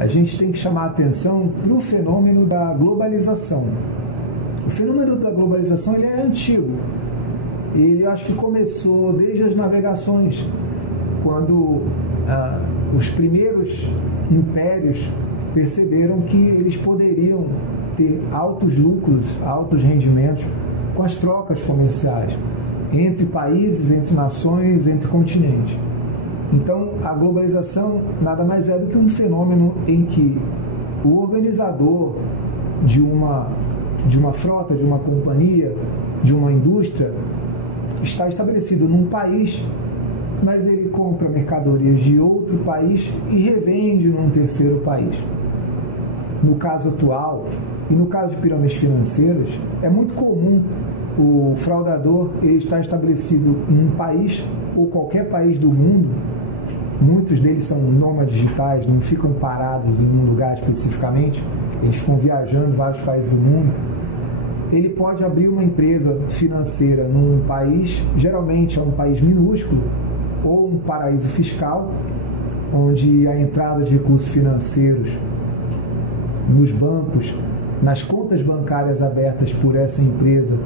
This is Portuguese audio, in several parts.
a gente tem que chamar a atenção para o fenômeno da globalização. O fenômeno da globalização ele é antigo. Ele acho que começou desde as navegações, quando os primeiros impérios perceberam que eles poderiam ter altos lucros, altos rendimentos com as trocas comerciais entre países, entre nações, entre continentes. Então, a globalização nada mais é do que um fenômeno em que o organizador de uma frota, de uma companhia, de uma indústria, está estabelecido num país, mas ele compra mercadorias de outro país e revende num terceiro país. No caso atual, e no caso de pirâmides financeiras, é muito comum o fraudador ele estar estabelecido em um país ou qualquer país do mundo. Muitos deles são nômades digitais, não ficam parados em um lugar especificamente, eles ficam viajando em vários países do mundo. Ele pode abrir uma empresa financeira num país, geralmente é um país minúsculo, ou um paraíso fiscal, onde a entrada de recursos financeiros nos bancos, nas contas bancárias abertas por essa empresa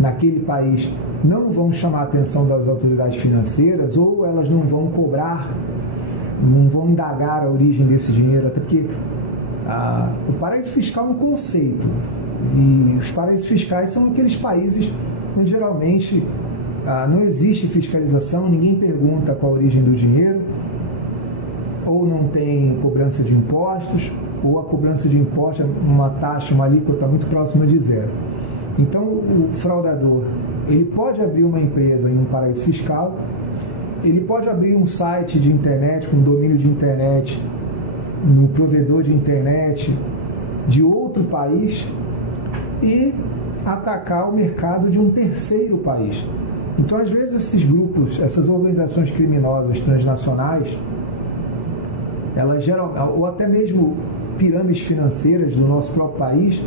naquele país, não vão chamar a atenção das autoridades financeiras, ou elas não vão cobrar, não vão indagar a origem desse dinheiro, até porque o paraíso fiscal é um conceito, e os paraísos fiscais são aqueles países onde geralmente não existe fiscalização, ninguém pergunta qual a origem do dinheiro, ou não tem cobrança de impostos, ou a cobrança de impostos é uma taxa, uma alíquota muito próxima de zero. Então, o fraudador, ele pode abrir uma empresa em um paraíso fiscal, ele pode abrir um site de internet, com domínio de internet, no provedor de internet de outro país e atacar o mercado de um terceiro país. Então, às vezes, esses grupos, essas organizações criminosas transnacionais, elas geram, ou até mesmo pirâmides financeiras do nosso próprio país,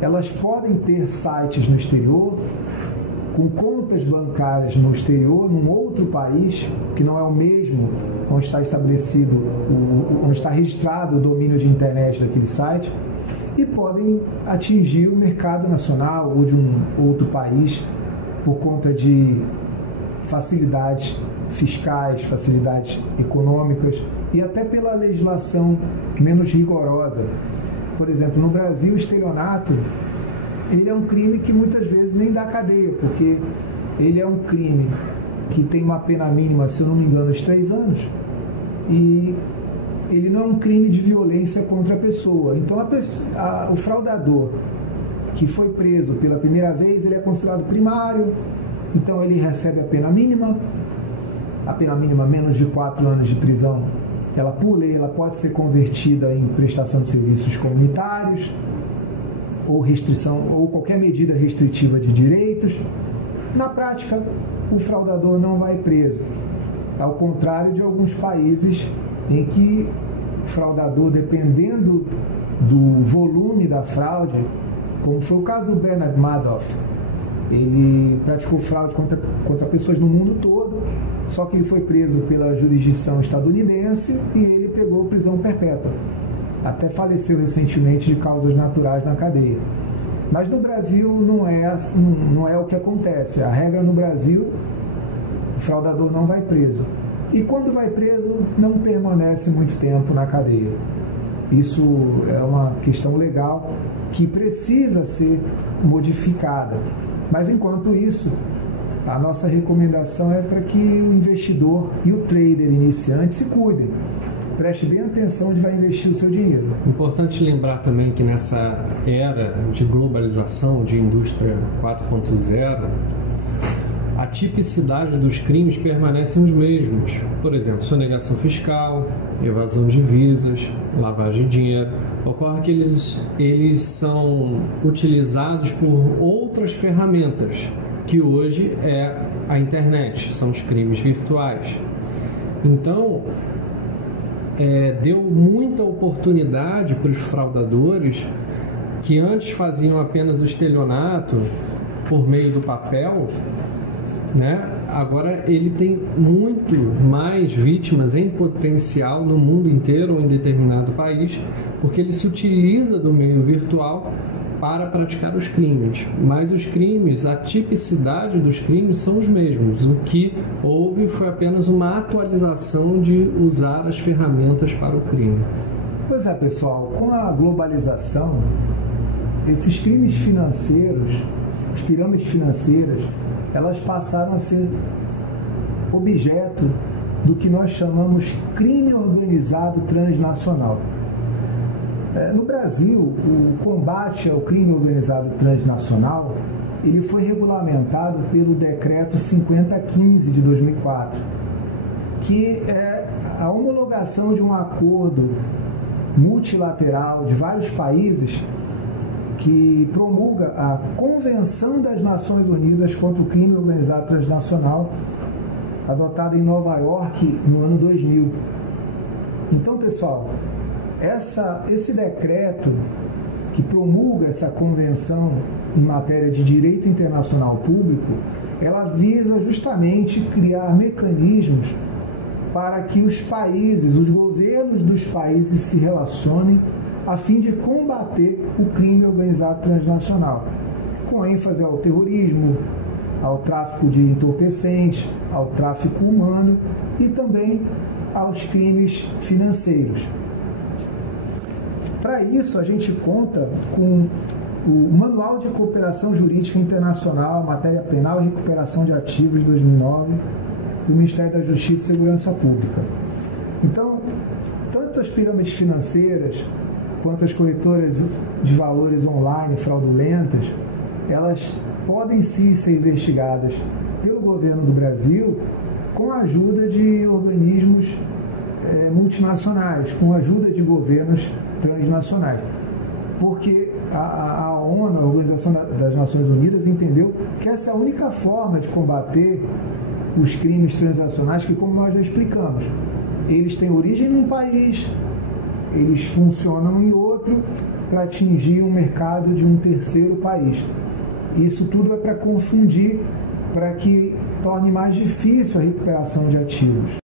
elas podem ter sites no exterior, com contas bancárias no exterior, num outro país, que não é o mesmo onde está estabelecido, onde está registrado o domínio de internet daquele site, e podem atingir o mercado nacional ou de um outro país por conta de facilidades fiscais, facilidades econômicas e até pela legislação menos rigorosa. Por exemplo, no Brasil, o estelionato ele é um crime que muitas vezes nem dá cadeia, porque ele é um crime que tem uma pena mínima, se eu não me engano, de 3 anos, e ele não é um crime de violência contra a pessoa. Então, o fraudador que foi preso pela primeira vez, ele é considerado primário, então ele recebe a pena mínima menos de 4 anos de prisão. Ela, por lei, ela pode ser convertida em prestação de serviços comunitários ou restrição, ou qualquer medida restritiva de direitos. Na prática, o fraudador não vai preso, ao contrário de alguns países em que o fraudador, dependendo do volume da fraude, como foi o caso do Bernard Madoff, ele praticou fraude contra pessoas no mundo todo, só que ele foi preso pela jurisdição estadunidense e ele pegou prisão perpétua. Até faleceu recentemente de causas naturais na cadeia. Mas no Brasil não é o que acontece. A regra no Brasil, o fraudador não vai preso. E quando vai preso, não permanece muito tempo na cadeia. Isso é uma questão legal que precisa ser modificada. Mas enquanto isso, a nossa recomendação é para que o investidor e o trader iniciante se cuidem. Preste bem atenção onde vai investir o seu dinheiro. Importante lembrar também que nessa era de globalização, de indústria 4.0, a tipicidade dos crimes permanecem os mesmos. Por exemplo, sonegação fiscal, evasão de divisas, lavagem de dinheiro. Ocorre que eles são utilizados por outras ferramentas, que hoje é a internet, são os crimes virtuais. Então, deu muita oportunidade para os fraudadores que antes faziam apenas o estelionato por meio do papel, né? Agora ele tem muito mais vítimas em potencial no mundo inteiro ou em determinado país, porque ele se utiliza do meio virtual para praticar os crimes. Mas os crimes, a tipicidade dos crimes são os mesmos. O que houve foi apenas uma atualização de usar as ferramentas para o crime. Pois é, pessoal, com a globalização, esses crimes financeiros, as pirâmides financeiras, elas passaram a ser objeto do que nós chamamos crime organizado transnacional. No Brasil, o combate ao crime organizado transnacional ele foi regulamentado pelo Decreto 5015 de 2004, que é a homologação de um acordo multilateral de vários países que promulga a Convenção das Nações Unidas contra o Crime Organizado Transnacional, adotada em Nova York no ano 2000. Então, pessoal, esse decreto que promulga essa convenção em matéria de direito internacional público, ela visa justamente criar mecanismos para que os países, os governos dos países se relacionem a fim de combater o crime organizado transnacional, com ênfase ao terrorismo, ao tráfico de entorpecentes, ao tráfico humano e também aos crimes financeiros. Para isso, a gente conta com o Manual de Cooperação Jurídica Internacional, Matéria Penal e Recuperação de Ativos de 2009, do Ministério da Justiça e Segurança Pública. Então, tanto as pirâmides financeiras quanto as corretoras de valores online fraudulentas, elas podem sim ser investigadas pelo governo do Brasil com a ajuda de organismos multinacionais, com a ajuda de governos transnacionais. Porque a ONU, a Organização das Nações Unidas, entendeu que essa é a única forma de combater os crimes transnacionais que, como nós já explicamos, eles têm origem num país, eles funcionam em outro para atingir um mercado de um terceiro país. Isso tudo é para confundir, para que torne mais difícil a recuperação de ativos.